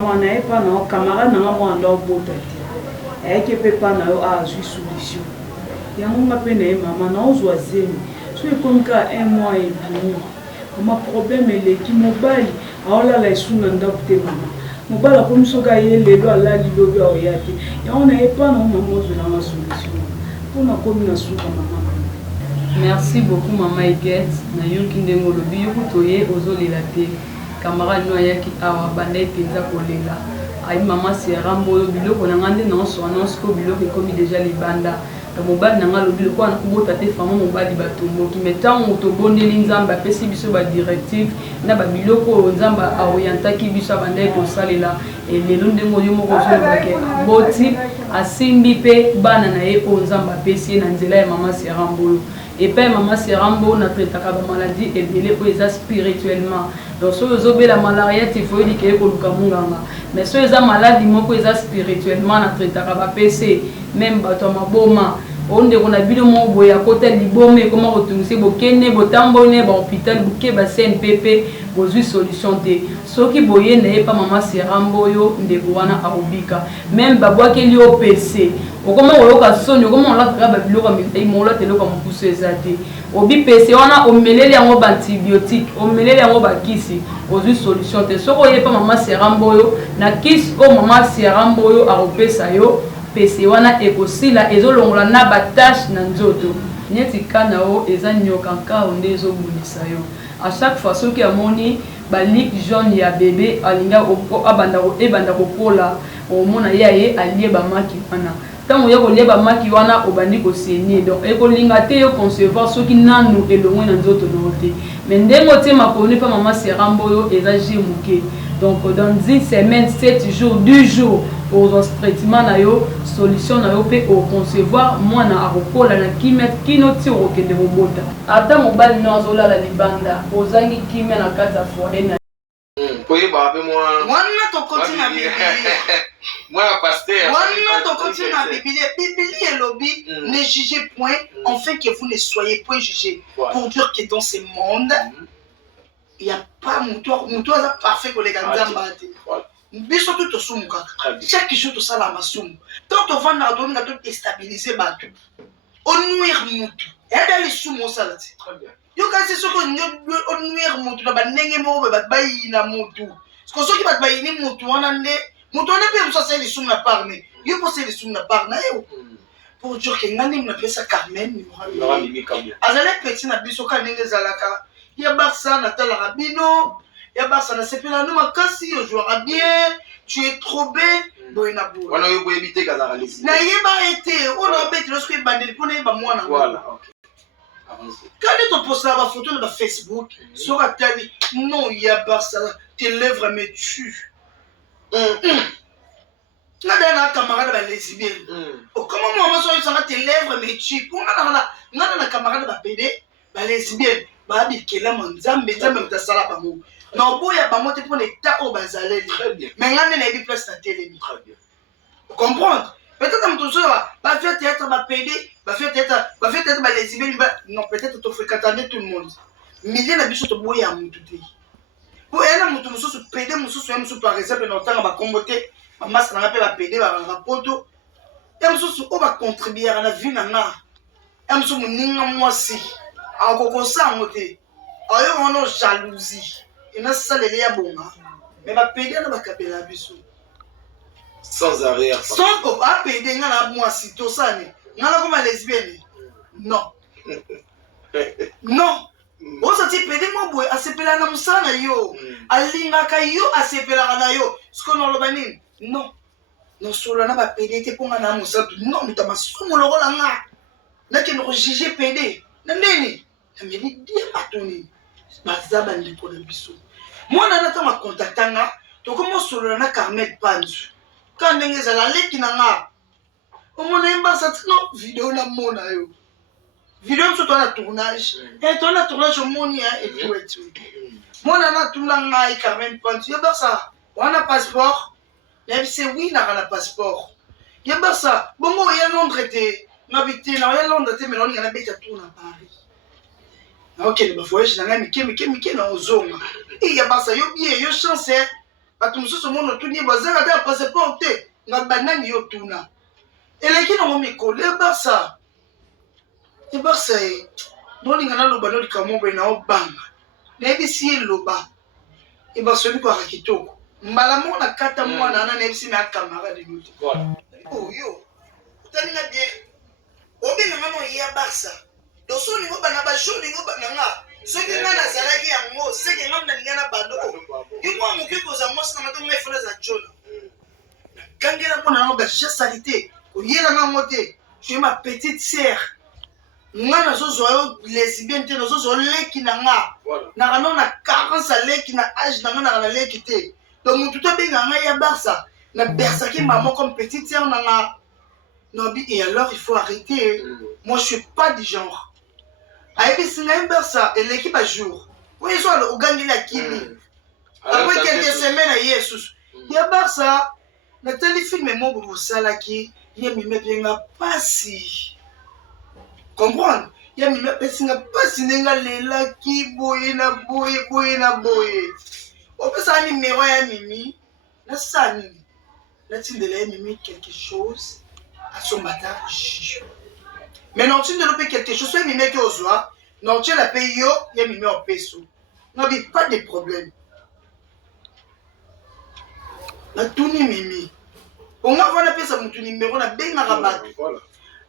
On n'avait pas nos camarades, nous avons un beau tête. Et qui peut pas nous avoir une solution. Il y a un peu de maman, nous avons si comme un mois et demi, mon problème est que mon bal, alors là, les sous n'ont pas de maman. Mon bal a comme ça gagné les doigts là, les doigts au yaki. Et on n'avait pas nos mamans de la solution. Pour nous comme une sous maman. Merci beaucoup, maman Iguette. Nayoki Ndemolobi, Yokutoye, Ozolela te. Camarade Noyaki Awa, Bandai Penza Kolela. Aïe, maman, c'est Rambo, Bilo, on a demandé non, sur annonce que Bilo, qui commis déjà les bandas. Mobile nanga lobi ko na kubota te fama mobile batombo ki metan moto bondeli nzamba pesi biso ba directive na ba biloko nzamba orienta ki biso bandai ko salela et lelo ndengo yo moko zo bake boti asimbi pe bana na ye ko nzamba pesi na nzela ya mama Serambolo et puis maman Serambo na traitaka ba maladie et belé ko eza spirituellement donc so zo be la malaria il faut dire que ko luka munganga mais so eza maladie moko eza spirituellement na traitaka ba pesi même bato maboma on on a bino mo boya côté libomé comment retourner bokene botambone ba hôpital buke ba CNPP bozui solution te soki boye na pas maman Serambo yo ndeko wana arubika même babwake li OPC comment on loka sonyo comment on la graba biloko mi mo la telo comme pousser zate obi PC wana o melele yango ba antibiotique o melele yango ba kisi bozui solution te soko ye pas maman Serambo yo na kisi o maman Serambo yo arupesa yo PC wana ekosila ezolongola na batache na nzoto neti kanao eza nyokanka onde ezobunisa yo à chaque fois soki amoni ba ligue jaune ya bébé alinga abanda ebanda kokola omona yaye alie ba maki wana tango ya kolie ba maki wana obandi ko senye donc ekolinga te yo concevoir soki nanu elongwe na nzoto note mais ndengo te makoni pa maman Serambo yo eza jemuke donc dans 10 semaines 7 jours 2 jours aux traitements na yo solution na yo pe au concevoir mwana akokola na kimet kinoti okende robota ata mobali no azola la libanda ozangi kimia na kata foyer na koyeba pe mwana to continue Biblia mwana pasteur mwana to continue na Biblia elobi ne jugez point afin que vous ne soyez point jugés pour dire que dans ce monde il y a pas muto za parfait ko le kanzamba te biso tout to sumu kaka chaque jour to sala masumu tant to vanda to nga to déstabiliser bato on nuire mutu et dans sumu sala te yo kasi soko on nuire mutu na banenge mo ba bayina mutu ko soki ba bayini mutu wana nde mutu wana pe musa sala sumu na parne yo po sala sumu na parne yo pour dire que ngani na pesa Carmen ni azale petit na biso ka ndenge zalaka ya barça na tala rabino ya barça na sepela no makasi yo jouera bien tu es trop belle boina bo wana yo boyebite kazaka lesi na yeba été on a bête lorsque bandeli pona ba mwana voilà OK quand tu postes la photo sur Facebook sur atali non ya barça tes lèvres me tuent na dana camarade ba lesbienne comment moi so ça tes lèvres me tuent pour na camarade ba pédé ba lesbienne ba bikela manzambe nzambe mutasala bango na boya bango te pour l'état au bazaleli mais ngane na bi place na télé très bien comprendre peut-être que tout ça va faire théâtre va pédé va faire théâtre ba lesbienne non peut-être to fréquenter tout le monde milliers na biso to boya mutu te pour ena mutu mususu pédé mususu ya mususu par exemple na tanga ba kombote mama ça na pe ba pédé ba poto ya mususu o ba contribuer à la vie na nga ya mususu muninga mwasi akoko sango te ayo ono jalousie ina salele ya bonga mais ba pédé na ba kapela biso sans arrière sans ko ba pédé nga na mwasi to sane nga na comme lesbienne non non on senti pédé mo boy asepela na musana yo alinga ka yo asepela na yo ce qu'on a le banine non non solo na ba pédé te ponga na musana non mutama sumo lokola nga na ke no juger pédé na nini na meni dia atoni bazaba ndiko na biso mwana na tama contactanga to komo solo na Carmel Panzu quand ndenge za la leki na nga o mona imba sa tino vidéo na mona yo vidéo so na tournage et to na tournage moni et tout et tout mona na tula nga Carmel Panzu ya basa wana passeport ya c'est oui na passeport ya basa bongo ya Londres te ngabiti na ya Londres te mais on ngana beta tourna Paris. Ok, le voyage na mike na ozonga. Et ya basa yo bien yo chance bato mosusu mona otuni bazaka te ya passeport te nga banani yo tuna eleki nango mikolo ebarsa nolinga naloba nolika moko naobanga nayebisi ye loba ebarsa obikwaka kitoko mbala moko na kata mwana wana nayebisi me acamarade note oyo otalinga bien obenganga no ya barsa doso olingo bana bajo olingo bananga soki nga nazalaki yango seke nga mnalinga na bando imwa moke koza mwasi na matonga efona za jona kangela mwana nango bajasali te koyela nango te je ma petite sœur nga nazozwa yo lesbienne te nazozwa leki na nga naka no na carence ya leki na age na nga naka na leki te donc motu to abenga ngai ya barsa na bersaki maman comme petite sœur na nga nobi et alors il faut arrêter moi je suis pas du genre ayebisi ngai barsa eleki bajour po ezwala ogangeli akili après quelques semaines aye susu ya barsa natali filme moko bosalaki ye mime mpe nga pasi comprendre ye mime apesi nga pasi nde nga lelaki boye na boye boye na boye opesaka nimero ya mimi nasala nini natindela ye mimi quelque chose asombata jio mais notindela mpe quelque chose so ye mime eke ozwa notiela mpe yo ye mime opeso nabi pas de problème natuni mimi onga vana pesa mutu nimero na bengaka bato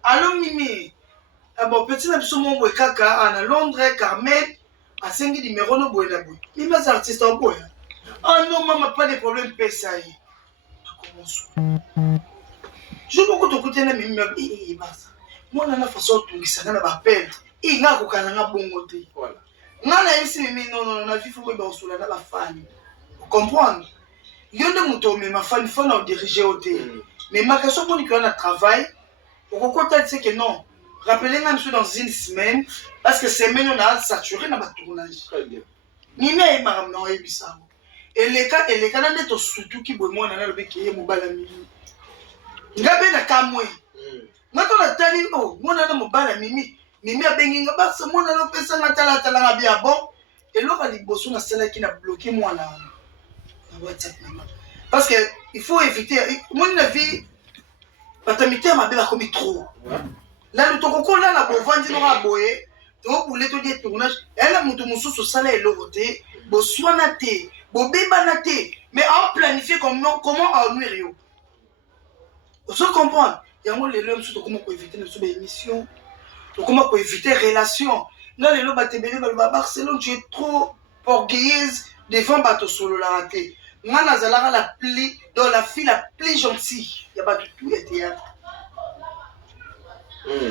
alo mimi bon petit na biso mo boye kaka na Londres Carmel asengi nimero no boye na boye mimi as artiste en boye ah non maman pas de problème pesa yi akomoso je beaucoup to kutena mimi basa mwana na façon tungisanga na bapel nga kokana nga bongo te nga na yesi mimi non na vifu boye ba osula na bafani comprendre yo nde moto omema fani fana odirige o te mais makaso moni que na travail okokota te que non rappelez nga miso dans une semaine parce que semaine on a saturé na batournage mimi ayemaka mna oyebisango eleka na nde tosutuki boye mwana na lobeki ye mobala mimi nga mpe na kamwe nga to natali mwana na mobala mimi abengi nga basa mwana na opesanga talatalanga bia bon eloko ya liboso nasalaki na bloke mwana wana WhatsApp parce que il faut éviter mon avis batamité ma belle comme trop là le toko là la bovandi no aboye to boule to di tournage elle mutu mususu sala elovoté bo swana te bo beba te mais en planifier comment en nuire yo vous comprenez yango lelo mususu to comment éviter ne so émission to comment éviter relation là lelo batebele ba Barcelone tu es trop orgueilleuse devant bato solo la raté nga nazalaka la plus dans la fille la plus gentille ya bato tout ya théâtre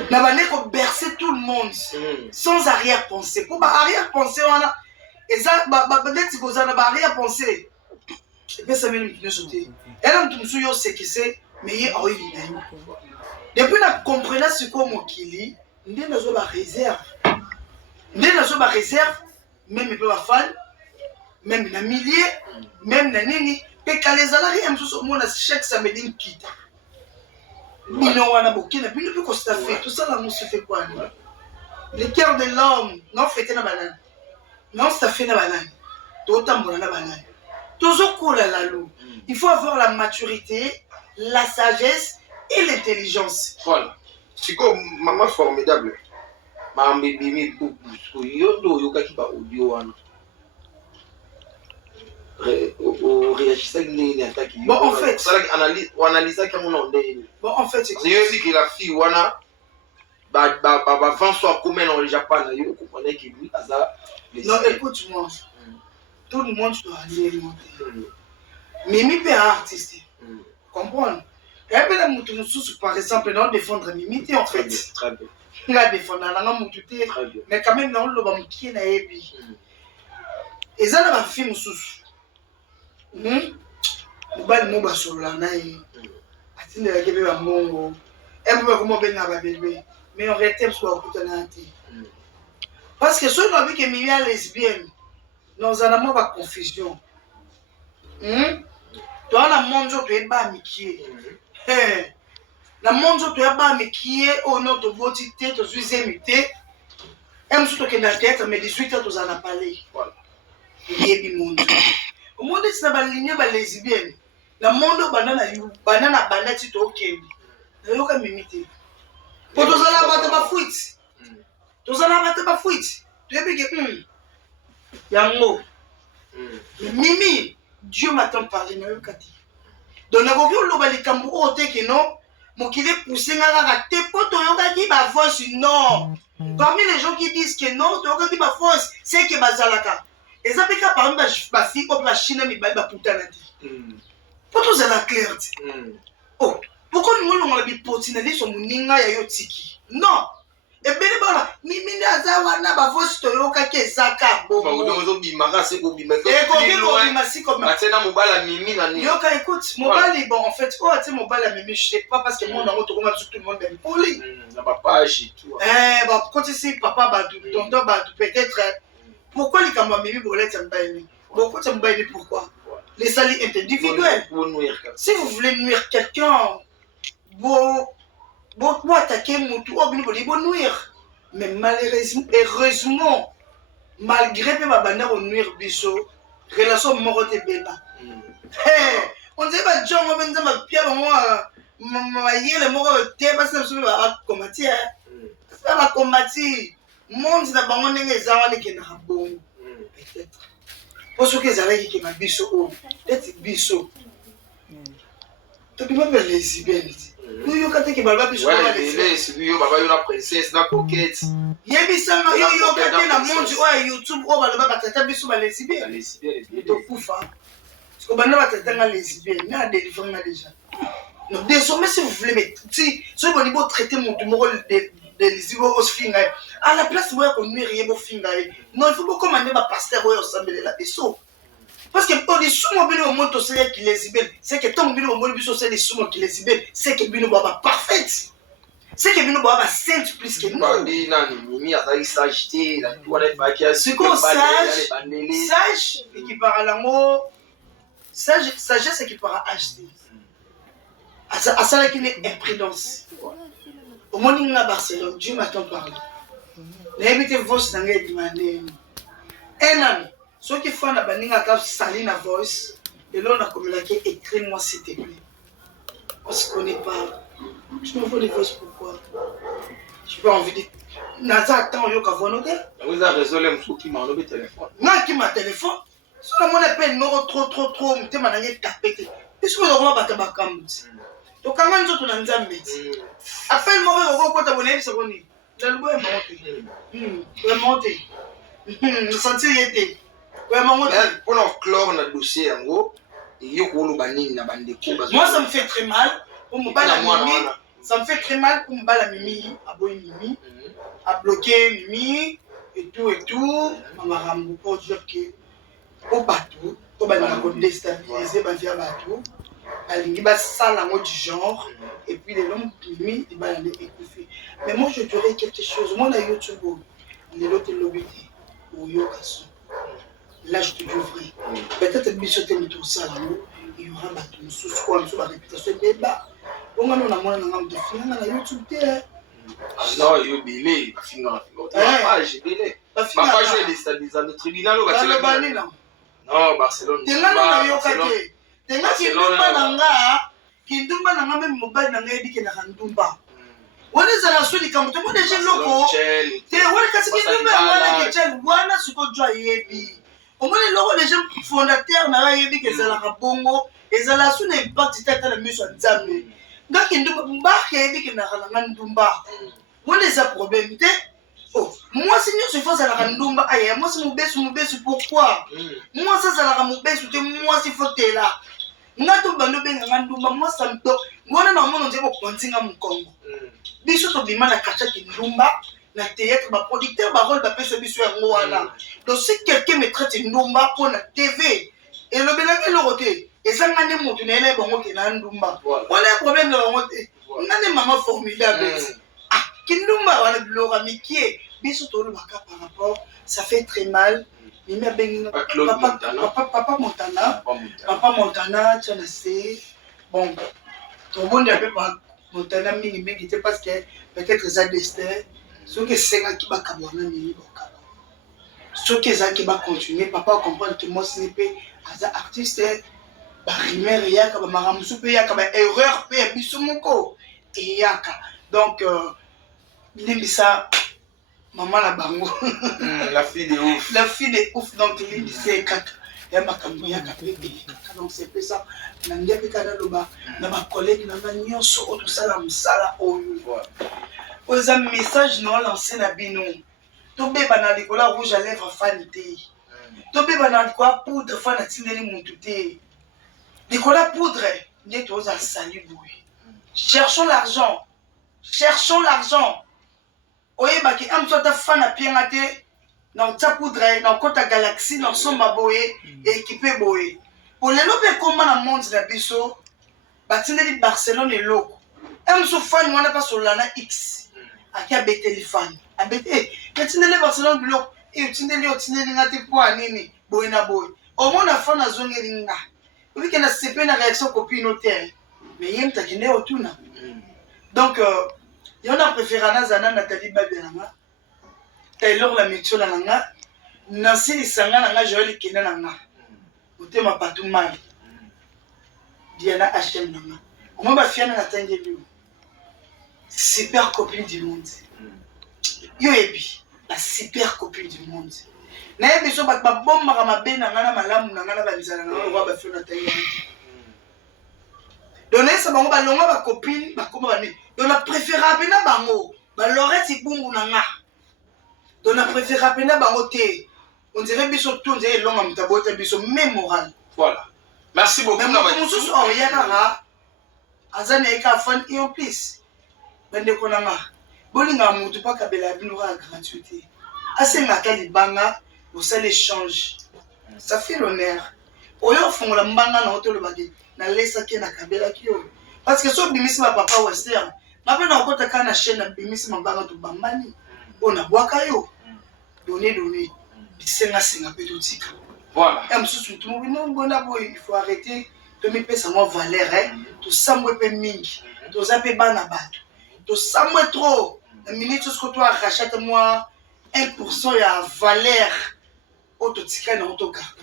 na bandeko bercer tout le monde sans arrière-pensée pour ba arrière-pensée wana eza badeti kozana ba arrière-pensée epesa meli mutu nyonso te ela mutu mosusu yo osekise me ye aoyebi na yo depuis na comprena sikoyo mokili nde nazwa baréserve meme mpe bafane même na millier même na nini pe kala ezalaki ya mosusu omona chaque samedi nkita bino wana bokina bino mpe kostafe tosala yango sufe kwani le cœur de l'homme nofete na banani nostafe na banani totambola na banani tozokola lalo il faut avoir la maturité la sagesse et l'intelligence voilà siko mama formidable mambe bimi bubu yo ndo oyokaki ba audio wana bon en fait bon en fait c'est que la fille wana ba François comment dans le Japon yo comprenez que lui ça non écoute-moi tout le monde doit aller Mimi peut artiste comprendre et puis la mutu mususu par exemple dans défendre Mimi en fait très bien nga défendre na mutu te mais quand même dans le ba mukie na yebi ezana ba fille mususu mobali mo basolola na ye atindelaki mpe bambongo empe koma obenga babebe mais en réalité mosuku bakutana te parce que soki nabi ke mimi ya lesbienne nozala mwa baconfusion toa na monde oyo toyeba mikie na monde oyo toyeba mikie oyo no toboti te tozwi zemi te mosusu tokende na théâtre mais 18 heures tozala na palais oyebi monde Au monde c'est na baligné ba lesbienne. Na monde banana yu banana banati to okende. Na yoka mimite. Po tozala bata ba fuite. Tozala bata ba fuite. Tu es que yango. Mimi, Dieu m'attend parler na yoka ti. Donc na koki loba likambo o te ke non. Mokile poussé nga raté po to yoka ki ba force non. Parmi les gens qui disent que non, to yoka ki ba force, c'est que bazalaka. Et ça fait que par exemple ba fille comme la Chine mi ba putana ti. Pour tous la clarté. Oh, pourquoi nous on la bipotine les son muninga ya yo tiki? Non. Et bien voilà, mimi na wana ba force to yoka ke zaka bo. Ba ozo bimaka c'est ko bimaka. Et ko bimasi comme Atena mobala mimi na ni. Yoka écoute, mobali bon en fait, oh tu mobali mimi je sais pas parce que moi dans tout le monde aime poli. Na ba page et tout. Bah quand ici papa ba tonton ba peut-être pourquoi les camarades mimi bolette ça me pas aimé. Pourquoi ça me pas aimé pourquoi? Les salis individuels. Si vous voulez nuire quelqu'un, vous attaquez mon tour, vous nuire. Mais malheureusement, heureusement, malgré que ma bannière au nuire biso, relation morte et béba. On dit pas John, on va dire ma pierre, moi, ma yelle, moi, t'es pas ça, je vais combattre. Ça va combattre. Monde n'a pas mon nez, ça va les bon. Peut-être. Parce que les amis qui m'ont biso, peut-être biso. Tu peux pas les lesbiennes. Oui, quand tu es balba biso, oui, baba yo la princesse, la coquette. Yebisa no yo quand na monde ouais YouTube o balba batata biso ba lesbiennes. Lesbiennes to kufa. Parce que bana batata na lesbiennes, na délivrer na déjà. Donc désormais si vous voulez mais si vous voulez traiter mon rôle de lesbiennes au finga à la place où on nuit rien au finga. Non, il faut pas commander ma pasteur au ensemble la biso. Parce que pour les sous mobiles au monde c'est qui les ibel, c'est que ton bino au monde biso c'est les sous qui les ibel, c'est que bino baba parfaite. C'est que bino baba sainte plus que nous. Bandi na mimi azali sagité, la toilette maquillage. C'est quoi sage? Sage équiparent à l'amour. Sagesse équiparent à acheter. À ça qui est imprudence. Au monde in Barcelone, Dieu m'attend parler. N'habitez voice dans les demandés. Un ami. Ceux qui font la baninga cap saline la voice, et là on a communiqué, écris-moi s'il te plaît. On se connaît pas. Je me vois les voices pourquoi? Je pas envie de. Naza attend yo ka voir noter. Vous avez résolu monsieur qui m'a enlevé téléphone. Moi qui m'a téléphone. Sur la mon appel numéro trop, m'te mananye taper. Est-ce que on va battre ba kamut? Donc quand même tout na nzambe. Appelle moi ko ko ta bonne c'est bon. La loi est montée. Est montée. Sentir était. Pour clore notre dossier en gros, moi ça me fait très mal pour me battre Mimi. Ça me fait très mal pour me battre Mimi, à boire Mimi, à bloquer Mimi et tout. Maman pour dire que au bateau, pour déstabiliser via bateau, il va ça la mode du genre et puis les hommes Mimi il va aller écouffer. Mais moi je dirais quelque chose. Moi la YouTube, les autres lobby ou yokasu. Là, je te dis vrai. Peut-être que tu tout ça, il y aura un sous-squat, une réputation de débat. On a un défi dans YouTube. Non, il y a belé, j'ai belé. Papa joue déstabiliser le tribunal. Non, Barcelone. On est à la suite du camp, tout le monde est chez locaux. Au moins, les gens fondateurs n'ont pas que la bongo et ça la sonne et pas de la mission de Zambé. Donc, il ne peut pas que la Ndumba. On est à problème. Oh, moi, si nous sommes à la Ndumba, moi, c'est mon baisse, pourquoi? Moi, ça, c'est la baisse, moi, c'est faute là. Ngato bando benga Ndumba, moi, ça me toque. Moi, on a un peu de mon Congo. Biso to bima na kacha ki Ndumba. Na théâtre, ma producteur, ma rôle, ma personne, donc si quelqu'un me traite Ndumba pour la TV, et le bénéfice est le roté, et ça m'a dit mon tunnel, bon, qui n'a Ndumba. On a un problème de la roté. On a des mamans formidables. Ah, qui Ndumba, on a de l'aura, mais qui est, bien surtout le baka par rapport, ça fait très mal. Il m'a bien Papa Montana, tu en sais. Bon, tout le monde a peu par Montana, mais parce que peut-être ça destin. Ce que c'est qui va camoufler ni bokala. Ce qui va continuer, papa va comprendre que moi, ce n'est pas un artiste, rimer, il y a une erreur, il y a une donc, ça, maman la bango. La fille de ouf. La fille de ouf, donc il c'est kaka. Il y a ma caméra donc c'est peu ça. Nandia pekada loba, na ma collègue na ma nyonso tout ça la musala oyo. Aux un message non lancé na bino. Tobe bana likola rouge à lèvres fanité. Tobe bana likola poudre fana tindeli mututé. Likola poudre, n'est aux a salut boui. Cherchons l'argent. Cherchons l'argent. Oye baki am tota fana piengate. Dans ta poudre, dans kota galaxie, dans son baboye, équipé boye. Pour les lobes comme dans le monde de Bisso, Batine de Barcelone et Loco. Un sous fan, on n'a pas sur l'ana X. À qui a bêté les fans. A bêté. Batine de Barcelone, Loco. Et tu n'es pas quoi, Nini, Boyna Boy. Au moins, la fan a zone ringa. Oui, qu'elle a séparé la réaction copine hôtel. Mais il y a un taquiné au tout. Donc, il y en a préféré à Nazana, Nathalie Babelanga. Taylor la métier la nanga. Nancy les sanga nanga, Joël Kena nanga. Ote ma patou mal. Diana HM nanga. Comment va faire na tenge lui? Super copine du monde. Yo ebi, la super copine du monde. Na ebi so ba bomba kama be nanga na malamu nanga na banzana nanga va ba faire na tenge. Donner ça bango ba longa ba copine ba koma ba ni. Donc la préférable na bango. Ba Lorette bungu nanga. Donc la préférable na bango te. On dirait biso tout, on dirait l'homme en tabote biso mémoral. Voilà. Merci beaucoup. Mais moi, comme ça, on y a azan et fan et en plus. Bende konanga. Bolinga mutu pa kabela binura gratuité. Assez nakali banga, vous ça l'échange. Ça fait l'honneur. Oyo font la mbanga na hôtel bagé. Na lesa ke na kabela kio. Parce que so bimisi ma papa western. Na pe na okota kana chaîne bimisi ma banga to bambani. Ona bwaka yo. Donner. Senga pédotique. Voilà. Il faut arrêter de me payer sa valeur. Tout ça, moi, je mingi. Tout ça, je banabat. Tout ça, moi, trop. La minute où tu rachètes moi 1% de la valeur. Autotique, non, autocar.